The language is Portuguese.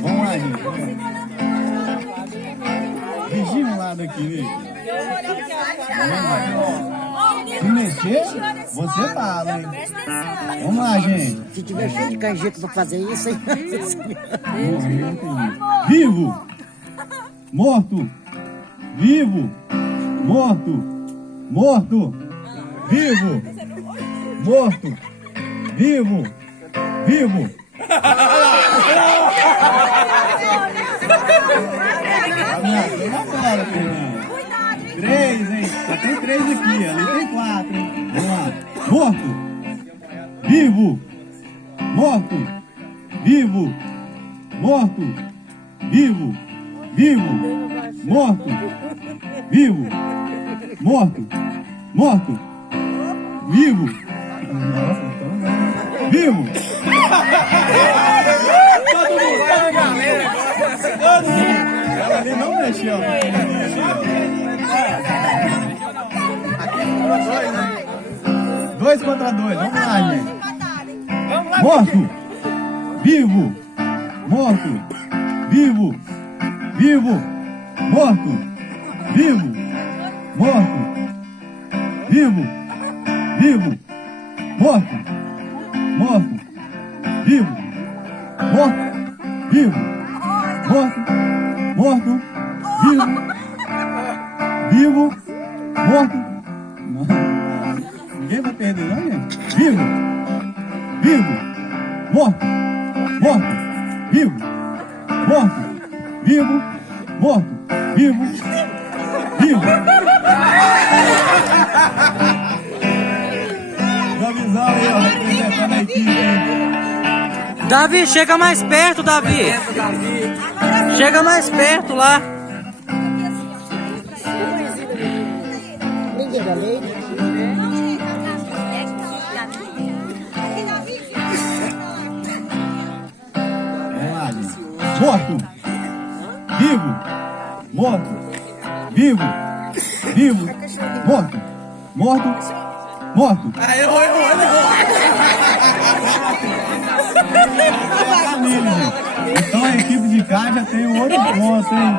Vamos lá, gente. Vigia um lado aqui, Nick. Se mexer, você fala, hein? Vamos lá, gente. Se tiver cheio de canjica pra fazer isso, hein? Vivo! Morto! Vivo! Morto! Morto! Vivo! Morto! Vivo! Vivo! Três, hein? Só tem três aqui, ali tem quatro, hein? Vamos lá. Morto! Vivo! Morto! Vivo! Morto! Vivo! Vivo! Morto! Vivo! Morto! Morto! Vivo! Vivo! Ela ali não mexeu. Dois contra dois, vamos lá, gente. Morto! Vivo! Morto! Vivo! Vivo! Morto! Vivo! Morto! Vivo! Vivo! Morto! Morto! Vivo! Morto! Vivo! Morto! Morto! Vivo! Vivo! Morto! Ninguém vai perder, não, gente? Vivo! Vivo! Morto! Morto! Vivo! Morto! Vivo! Morto! Vivo! Vivo! Dá visão aí, ó, representando a equipe. Davi, chega mais perto, Davi. Chega mais perto lá. Mendiga leite. Vamos lá, gente. Morto! Vivo! Morto! Vivo! Vivo! Morto! Morto! Morto! Então a equipe de cá já tem um outro ponto, hein?